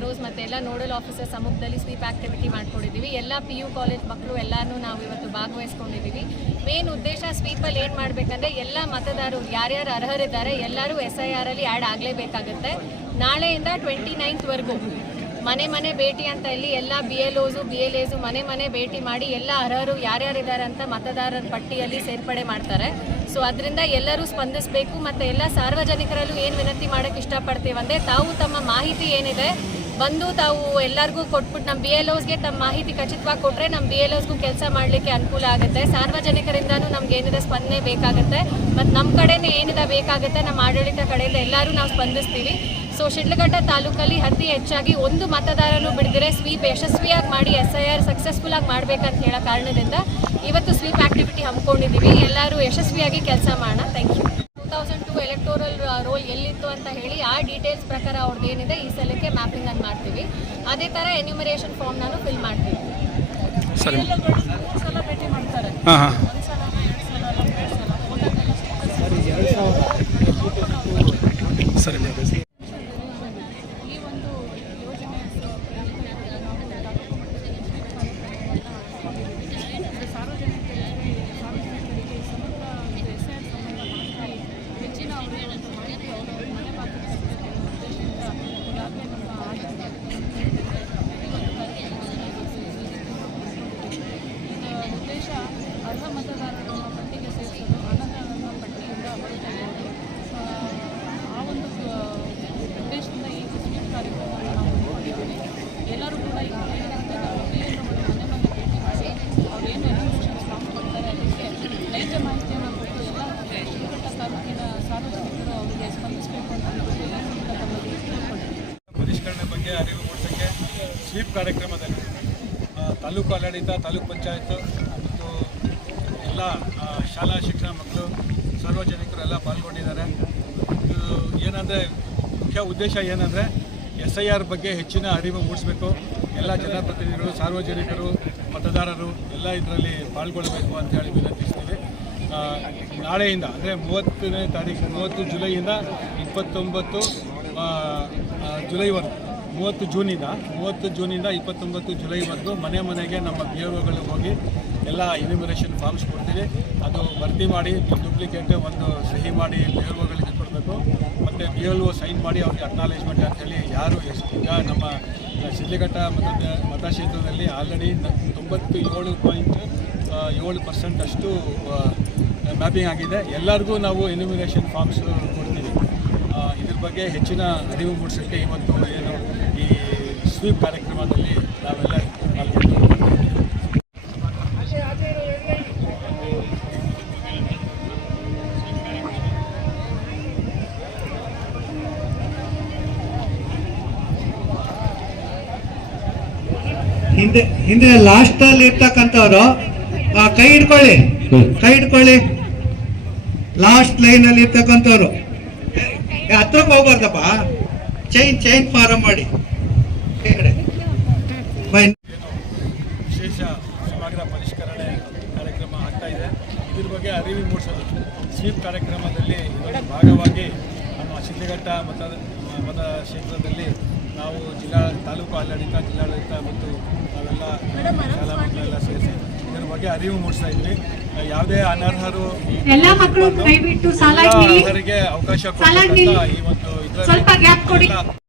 ಆರ್ಒಸ್ ಮತ್ತು ಎಲ್ಲ nodal officer ಸಮ್ಮುಖದಲ್ಲಿ ಸ್ವೀಪ್ ಆಕ್ಟಿವಿಟಿ ಮಾಡ್ಕೊಂಡಿದ್ದೀವಿ. ಎಲ್ಲ PU ಕಾಲೇಜ್ ಮಕ್ಕಳು ಎಲ್ಲರೂ ನಾವು ಇವತ್ತು ಭಾಗವಹಿಸ್ಕೊಂಡಿದ್ದೀವಿ. ಮೇನ್ ಉದ್ದೇಶ ಸ್ವೀಪಲ್ಲಿ ಏನು ಮಾಡಬೇಕಂದ್ರೆ ಎಲ್ಲ ಮತದಾರರು ಯಾರ್ಯಾರು ಅರ್ಹರಿದ್ದಾರೆ ಎಲ್ಲರೂ SIR ಅಲ್ಲಿ ಆ್ಯಡ್ ಆಗಲೇಬೇಕಾಗುತ್ತೆ. ನಾಳೆಯಿಂದ 29th ಮನೆ ಮನೆ ಭೇಟಿ ಅಂತ ಇಲ್ಲಿ ಎಲ್ಲ BLOs BLAs ಮನೆ ಭೇಟಿ ಮಾಡಿ ಎಲ್ಲ ಅರ್ಹರು ಯಾರ್ಯಾರಿದ್ದಾರೆ ಅಂತ ಮತದಾರರ ಪಟ್ಟಿಯಲ್ಲಿ ಸೇರ್ಪಡೆ ಮಾಡ್ತಾರೆ. ಸೊ ಅದರಿಂದ ಎಲ್ಲರೂ ಸ್ಪಂದಿಸಬೇಕು. ಮತ್ತು ಎಲ್ಲ ಸಾರ್ವಜನಿಕರಲ್ಲೂ ಏನು ವಿನಂತಿ ಮಾಡೋಕ್ಕೆ ಇಷ್ಟಪಡ್ತೀವಂದರೆ ತಾವು ತಮ್ಮ ಮಾಹಿತಿ ಏನಿದೆ ಬಂದು ತಾವು ಎಲ್ಲರಿಗೂ ಕೊಟ್ಬಿಟ್ಟು ನಮ್ಮ BLOsಗೆ ತಮ್ಮ ಮಾಹಿತಿ ಖಚಿತವಾಗಿ ಕೊಟ್ಟರೆ ನಮ್ಮ BLOsಗೂ ಕೆಲಸ ಮಾಡಲಿಕ್ಕೆ ಅನುಕೂಲ ಆಗುತ್ತೆ. ಸಾರ್ವಜನಿಕರಿಂದನೂ ನಮ್ಗೆ ಏನಿದೆ ಸ್ಪಂದನೆ ಬೇಕಾಗುತ್ತೆ. ಮತ್ತು ನಮ್ಮ ಕಡೆನೇ ಏನಿದೆ ಬೇಕಾಗುತ್ತೆ ನಮ್ಮ ಆಡಳಿತ ಕಡೆಯಿಂದ ಎಲ್ಲರೂ ನಾವು ಸ್ಪಂದಿಸ್ತೀವಿ. ಸೊ ಶಿಡ್ಲಘಟ್ಟ ತಾಲೂಕಲ್ಲಿ ಅತಿ ಹೆಚ್ಚಾಗಿ ಒಂದು ಮತದಾರನು ಬಿಡದಿರೆ ಸ್ವೀಪ್ ಯಶಸ್ವಿಯಾಗಿ ಮಾಡಿ SIR ಸಕ್ಸಸ್ಫುಲ್ ಆಗಿ ಮಾಡಬೇಕಂತ ಹೇಳೋ ಕಾರಣದಿಂದ ಇವತ್ತು ಸ್ವೀಪ್ ಆಕ್ಟಿವಿಟಿ ಹಮ್ಮಿಕೊಂಡಿದ್ದೀವಿ. ಎಲ್ಲರೂ ಯಶಸ್ವಿಯಾಗಿ ಕೆಲಸ ಮಾಡೋಣ. Thank you. 2002 ಎಲೆಕ್ಟೋರಲ್ ರೋಲ್ ಎಲ್ಲಿತ್ತು ಅಂತ ಹೇಳಿ ಆ ಡೀಟೇಲ್ಸ್ ಪ್ರಕಾರ ಅವ್ರದ್ದು ಏನಿದೆ ಈ ಸಲಕ್ಕೆ ಮ್ಯಾಪಿಂಗ್ ಅನ್ನು ಮಾಡ್ತೀವಿ. ಅದೇ ಥರ ಎನ್ಯುಮರೇಷನ್ ಫಾರ್ಮ್ ನಾನು ಫಿಲ್ ಮಾಡ್ತೀವಿ. ಭೇಟಿ ಮಾಡ್ತಾರೆ ಅರ್ಹ ಮತದಾರರನ್ನು ಪಟ್ಟಿಗೆ ಸೇರಿಸಲು ಅನರ್ಹರನ್ನು ಪಟ್ಟಿಯಿಂದ ಹೊರತೆಗೆಯುವುದು. ಆ ಒಂದು ಉದ್ದೇಶದಿಂದ ಈ ಸ್ವೀಪ್ ಕಾರ್ಯಕ್ರಮವನ್ನು ನಾವು ಹಮ್ಮಿಕೊಂಡಿದ್ದೀವಿ. ಎಲ್ಲರೂ ಕೂಡ ಈಗ ಹೇಳಿದಂತೆ ನಾವು ಮನೆ ಭೇಟಿ ಮಾಡಿ ಅವ್ರೇನು ಎನ್ಯುಮರೇಷನ್ ಫಾರ್ಮ್ ಕೊಡ್ತಾರೆ ಅದಕ್ಕೆ ನೈಜ ಮಾಹಿತಿಯನ್ನು ಕೊಟ್ಟು ಎಲ್ಲ ಶಿಡ್ಲಘಟ್ಟ ತಾಲೂಕಿನ ಸಾರ್ವಜನಿಕರು ಅವರಿಗೆ ಸ್ಪಂದಿಸಬೇಕು ಅಂತ ಪರಿಷ್ಕರಣೆ ಬಗ್ಗೆ ಅರಿವು ಮೂಡಿಸೋಕ್ಕೆ ಸ್ವೀಪ್ ಕಾರ್ಯಕ್ರಮದಲ್ಲಿ ತಾಲೂಕು ಆಡಳಿತ, ತಾಲೂಕು ಪಂಚಾಯತ್ ಮತ್ತು ಎಲ್ಲ ಶಾಲಾ ಶಿಕ್ಷಣ ಮಕ್ಕಳು ಸಾರ್ವಜನಿಕರು ಎಲ್ಲ ಪಾಲ್ಗೊಂಡಿದ್ದಾರೆ. ಇದು ಏನಂದರೆ ಮುಖ್ಯ ಉದ್ದೇಶ ಏನಂದರೆ SIR ಬಗ್ಗೆ ಹೆಚ್ಚಿನ ಅರಿವು ಮೂಡಿಸಬೇಕು. ಎಲ್ಲ ಜನಪ್ರತಿನಿಧಿಗಳು, ಸಾರ್ವಜನಿಕರು, ಮತದಾರರು ಎಲ್ಲ ಇದರಲ್ಲಿ ಪಾಲ್ಗೊಳ್ಳಬೇಕು ಅಂತೇಳಿ ವಿನಂತಿಸ್ತೀವಿ. ನಾಳೆಯಿಂದ ಅಂದರೆ 30ನೇ ತಾರೀಕು 30 ಜುಲೈಯಿಂದ 29 ಜುಲೈವರೆಗೂ 30 ಜೂನಿಂದ 29 ಜುಲೈವರೆಗೂ ಮನೆಗೆ ನಮ್ಮ BLOಗಳು ಹೋಗಿ ಎಲ್ಲ ಎನ್ಯುಮರೇಷನ್ ಫಾರ್ಮ್ಸ್ ಕೊಡ್ತೀವಿ. ಅದು ಭರ್ತಿ ಮಾಡಿ ಡೂಪ್ಲಿಕೇಟ್ ಒಂದು ಸಹಿ ಮಾಡಿ BLOಗಳಿಗೆ ಕೊಡಬೇಕು. ಮತ್ತು BLO ಸೈನ್ ಮಾಡಿ ಅವ್ರಿಗೆ ಅಕ್ನಾಲೇಜ್ಮೆಂಟ್ ಅಂತೇಳಿ ಯಾರು ಈಗ ನಮ್ಮ ಶಿಡ್ಲಘಟ್ಟ ಮತಕ್ಷೇತ್ರದಲ್ಲಿ ಆಲ್ರೆಡಿ 97.7% ಅಷ್ಟು ಮ್ಯಾಪಿಂಗ್ ಆಗಿದೆ. ಎಲ್ಲರಿಗೂ ನಾವು ಎನ್ಯುಮರೇಷನ್ ಫಾರ್ಮ್ಸ್ ಕೊಡ್ತೀವಿ. ಇದ್ರ ಬಗ್ಗೆ ಹೆಚ್ಚಿನ ಅರಿವು ಮೂಡಿಸೋಕ್ಕೆ ಇವತ್ತು ಏನು ಈ ಸ್ವೀಪ್ ಕಾರ್ಯಕ್ರಮದಲ್ಲಿ ನಾವೆಲ್ಲ ಪಾಲ್ಗೊಂಡು ಹಿಂದೆ ಲಾಸ್ಟ್ ಅಲ್ಲಿ ಇರ್ತಕ್ಕಂಥವ್ರು ಕೈ ಹಿಡ್ಕೊಳ್ಳಿ. ಲಾಸ್ಟ್ ಲೈನ್ ಅಲ್ಲಿ ಇರ್ತಕ್ಕಂಥವ್ರು ಹತ್ರಕ್ಕೆ ಹೋಗ್ಬಾರ್ದಪ್ಪ. ಚೈನ್ ಫಾರಂ ಮಾಡಿ ವಿಶೇಷ ಸಮಗ್ರ ಪರಿಷ್ಕರಣೆ ಕಾರ್ಯಕ್ರಮ ಆಗ್ತಾ ಇದೆ. ಇದ್ರ ಬಗ್ಗೆ ಅರಿವು ಮೂಡಿಸೋದು ಸ್ವೀಪ್ ಕಾರ್ಯಕ್ರಮದಲ್ಲಿ ಇದರ ಭಾಗವಾಗಿ ನಮ್ಮ ಶಿಡ್ಲಘಟ್ಟ ಮತಕ್ಷೇತ್ರದಲ್ಲಿ ನಾವು ತಾಲೂಕು ಆಡಳಿತ, ಜಿಲ್ಲಾಡಳಿತ ಮತ್ತು ನಾವೆಲ್ಲ ಶಾಲಾ ಮಕ್ಕಳೆಲ್ಲ ಸೇರಿಸಿ ಇದರ ಬಗ್ಗೆ ಅರಿವು ಮೂಡಿಸ್ತಾ ಇದ್ವಿ. ಯಾವುದೇ ಅನರ್ಹರು ಅರ್ಹರಿಗೆ ಅವಕಾಶ ಕೊಡ್ತಕ್ಕಂಥ ಈ ಒಂದು ಇದರಲ್ಲಿ